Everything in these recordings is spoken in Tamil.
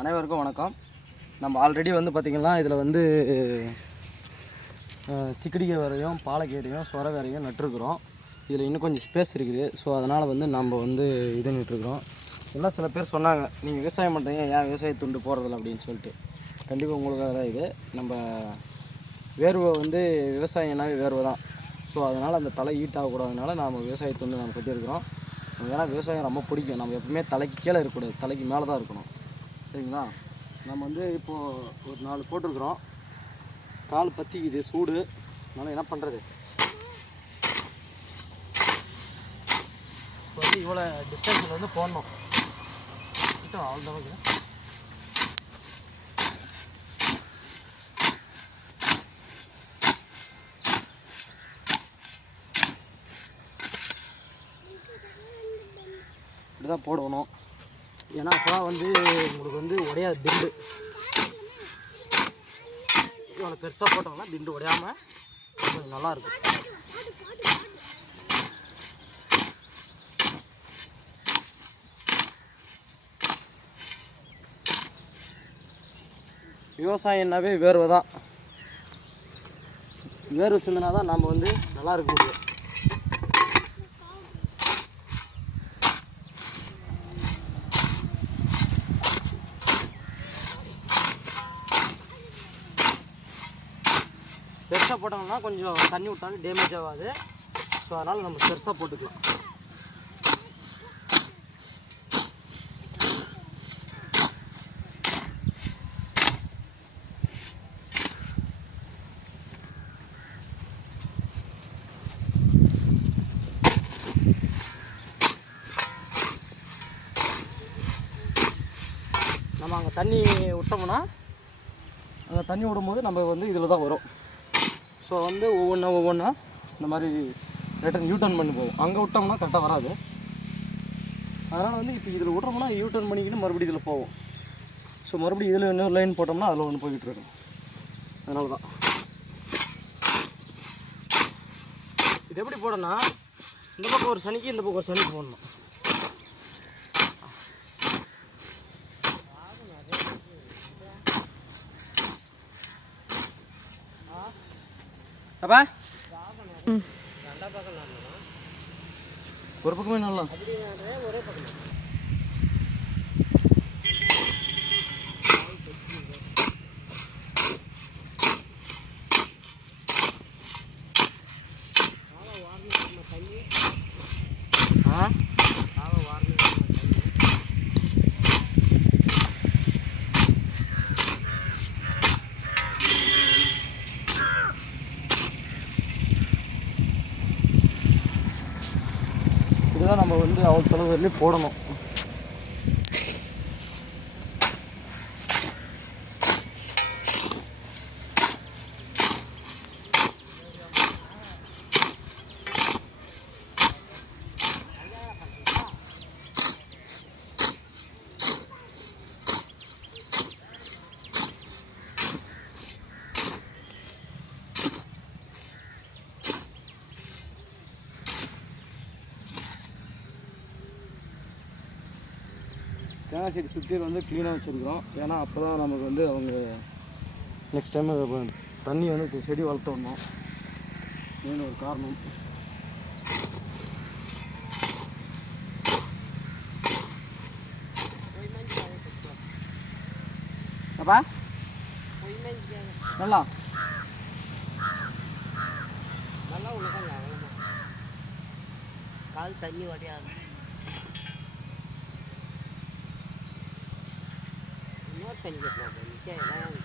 அனைவருக்கும் வணக்கம். நம்ம ஆல்ரெடி வந்து பார்த்திங்கன்னா இதில் வந்து சிக்கடிக்கை வரையும் பாலக்கீரையும் சொரவரையும் நட்டுருக்குறோம். இதில் இன்னும் கொஞ்சம் ஸ்பேஸ் இருக்குது. ஸோ அதனால் வந்து நம்ம வந்து இது நட்டுருக்குறோம். எல்லாம் சில பேர் சொன்னாங்க, நீங்கள் விவசாயம் பண்ணுறீங்க, ஏன் விவசாய துண்டு போடுறதில்ல அப்படின்னு சொல்லிட்டு. கண்டிப்பாக உங்களுக்காக தான் இது. நம்ம வேர்வை வந்து விவசாயம்னாவே வேர்வை தான். ஸோ அதனால் அந்த தலை ஹீட் ஆகக்கூடாதனால நாம் விவசாய துண்டு நம்ம கட்டியிருக்கிறோம். ஏன்னா விவசாயம் ரொம்ப பிடிக்கும். நம்ம எப்பவுமே தலைக்கு கீழே இருக்கக்கூடாது, தலைக்கு மேலே தான் இருக்கணும். சரிங்களா? நம்ம வந்து இப்போது ஒரு 4 போட்டிருக்குறோம். கால் பற்றிக்குது, சூடு. அதனால் என்ன பண்ணுறது, இப்போ வந்து இவ்வளோ டிஸ்டன்ஸில் வந்து போடணும். கிட்ட அவ்வளோதான். இப்படி தான் போடணும். ஏன்னா அப்போ தான் வந்து உங்களுக்கு வந்து உடையாது திண்டு. இவ்வளோ பெருசாக போட்டோம்னா திண்டு உடையாமல் கொஞ்சம் நல்லாயிருக்கும். விவசாயம்னாவே வேர்வை தான். வேர்வை சிந்தினா தான் நம்ம வந்து நல்லா இருக்க முடியும். பெருசாக போட்டோம்னா கொஞ்சம் தண்ணி விட்டாலும் டேமேஜ் ஆகாது. ஸோ அதனால் நம்ம பெருசாக போட்டுக்கலாம். நம்ம அங்கே தண்ணி விட்டோம்னா அங்கே தண்ணி விடும்போது நம்ம வந்து இதில் தான் வரும். ஸோ வந்து ஒவ்வொன்றா இந்த மாதிரி ரிட்டர்ன் யூட்டர்ன் பண்ணி போகும். அங்கே விட்டோம்னா கரெக்டாக வராது. அதனால் வந்து இப்போ இதில் விட்றோம்னா யூட்டர்ன் பண்ணிக்கிட்டு மறுபடியும் இதில் போவோம். ஸோ மறுபடியும் இதில் இன்னொரு லைன் போட்டோம்னா அதில் ஒன்று போய்கிட்டு இருக்கும். அதனால தான் இது எப்படி போடணும்னா, இந்த பக்கம் ஒரு சனிக்கு இந்த பக்கம் ஒரு சனிக்கு போடணும். அப்பா ஒரு பக்கமே நல்லா ஒரே பக்கம். இதுதான் நம்ம வந்து அவ்வளோ தொலைவு வரலையும் போடணும். தேங்காய் செடி சுற்றி வந்து க்ளீனாக வச்சுருக்குறோம். ஏன்னா அப்போ தான் நமக்கு வந்து அவங்க நெக்ஸ்ட் டைம் தண்ணி வந்து செடி வளர்த்து வரணும். மெயின் ஒரு காரணம். அப்பா நல்லா நல்லா உள்ள கால் தண்ணி வடையாது. தண்ணி கட்டலாம்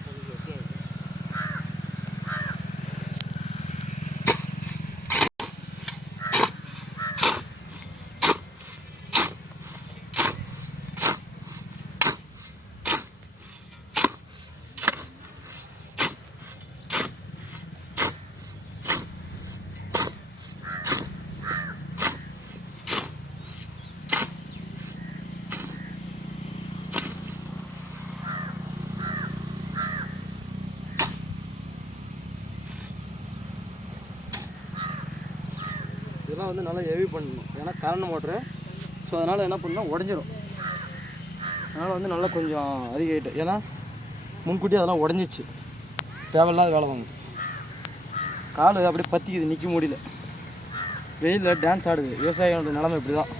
இதெல்லாம் வந்து நல்லா ஹெவி பண்ணணும். ஏன்னா கரண்ட் மோட்ரு. ஸோ அதனால் என்ன பண்ணணும், உடஞ்சிரும். அதனால் வந்து நல்லா கொஞ்சம் அதிகமாகிட்டு, ஏன்னா முன்கூட்டி அதெல்லாம் உடஞ்சிச்சு, தேவையில்லாத வேலை வாங்குது. கால் அப்படியே பற்றிக்குது, நிற்க முடியல, வெயிலில் டான்ஸ் ஆடுது. விவசாயியோட நிலைமை இப்படி தான்.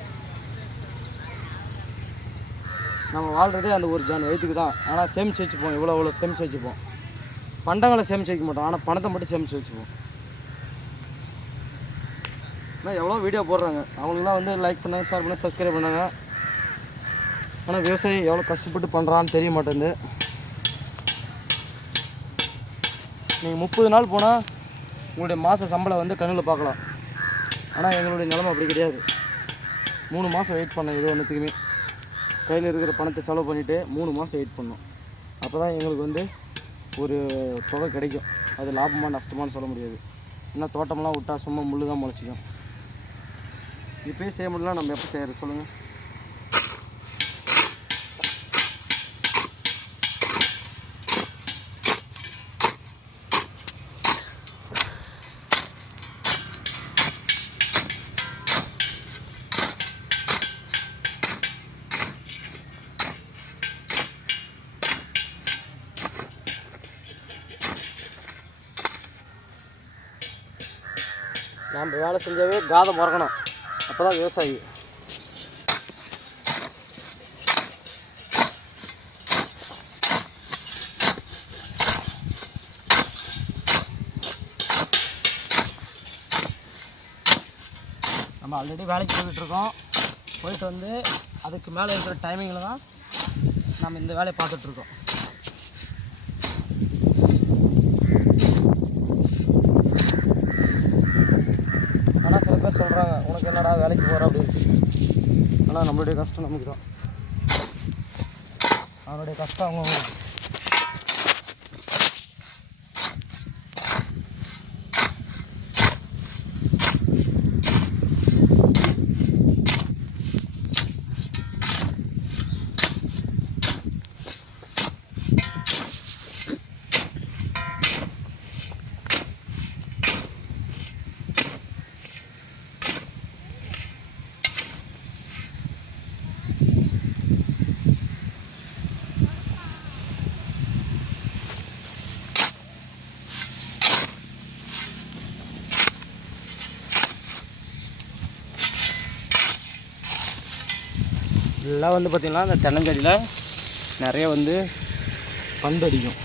நம்ம வாழ்கிறதே அந்த ஒரு ஜான் வயிற்றுக்கு தான். ஆனால் சேமித்து வச்சுப்போம், எவ்வளோ சேமித்து வச்சுப்போம். பண்டங்களை சேமித்து வைக்க மாட்டோம், ஆனால் பணத்தை மட்டும் சேமித்து வச்சுப்போம். ஆனால் எவ்வளோ வீடியோ போடுறாங்க, அவங்களுக்குலாம் வந்து லைக் பண்ணாங்க, ஷேர் பண்ணாங்க, சப்ஸ்கிரைப் பண்ணாங்க. ஆனால் விவசாயி எவ்வளோ கஷ்டப்பட்டு பண்ணுறான்னு தெரிய மாட்டேங்குது. நீங்கள் 30 நாள் போனால் உங்களுடைய மாத சம்பளம் வந்து கண்ணில் பார்க்கலாம். ஆனால் எங்களுடைய நிலைமை அப்படி கிடையாது. 3 மாதம் வெயிட் பண்ணேன். இது ஒன்றுத்துக்குமே கையில் இருக்கிற பணத்தை செலவு பண்ணிவிட்டு 3 மாதம் வெயிட் பண்ணோம். அப்போ தான் எங்களுக்கு வந்து ஒரு தொகை கிடைக்கும். அது லாபமாக நஷ்டமானு சொல்ல முடியாது. இன்னும் தோட்டமெல்லாம் விட்டால் சும்மா முள்ளு தான் முளைச்சிக்கும். இப்போயே செய்ய முடியல, நம்ம எப்போ செய்கிறது சொல்லுங்கள்? நம்ம வேலை செஞ்சாவே காதம் மறக்கணும், அப்போ தான் விவசாயி. நம்ம ஆல்ரெடி வேலைக்கு போய்கிட்ருக்கோம். போயிட்டு வந்து அதுக்கு மேலே இருக்கிற டைமிங்கில் தான் நம்ம இந்த வேலையை பார்த்துட்ருக்கோம். ஆனால் சில பேர் சொல்கிறாங்க, உனக்கு என்னடா வேலைக்கு போகிற அப்படின்னு. ஆனால் நம்மளுடைய கஷ்டம் நமக்கு தான், அவனுடைய கஷ்டம் அவங்க. இதெல்லாம் வந்து பார்த்திங்கன்னா இந்த தென்னஞ்செடியில் நிறைய வந்து பந்து அடிக்கும்.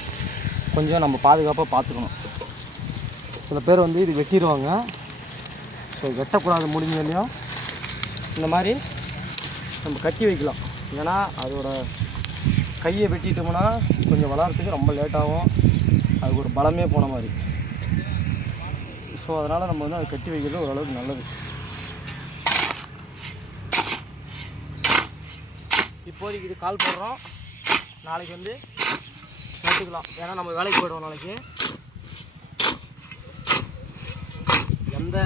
கொஞ்சம் நம்ம பாதுகாப்பாக பார்த்துக்கணும். சில பேர் வந்து இது வெட்டிடுவாங்க. ஸோ வெட்டக்கூடாது, முடிஞ்ச வரையும் இந்த மாதிரி நம்ம கட்டி வைக்கலாம். ஏன்னா அதோட கையை வெட்டிட்டோம்னா கொஞ்சம் வளர்கிறதுக்கு ரொம்ப லேட்டாகும், அதுக்கு ஒரு பலமே போன மாதிரி. ஸோ அதனால் நம்ம வந்து அதை கட்டி வைக்கிறது ஓரளவுக்கு நல்லது. இப்போதைக்கு இது கால் போடுறோம், நாளைக்கு வந்து நட்டுக்கலாம். ஏன்னா நம்ம வேலைக்கு போய்டுவோம் நாளைக்கு. எந்த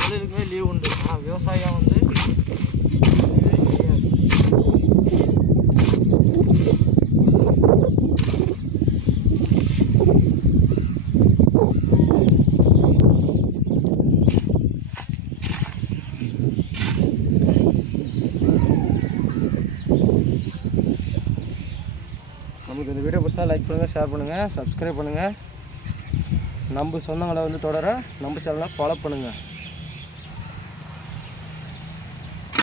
தொழிலுக்குமே லீவ் உண்டு, ஆனால் விவசாயம் வந்து லீவே கிடையாது. நமக்கு இந்த வீடியோ பிடிச்சா லைக் பண்ணுங்கள், ஷேர் பண்ணுங்கள், சப்ஸ்கிரைப் பண்ணுங்கள். நம்ம சொந்தங்களை வந்து தொடர நம்ம சேனலை ஃபாலோ பண்ணுங்கள்.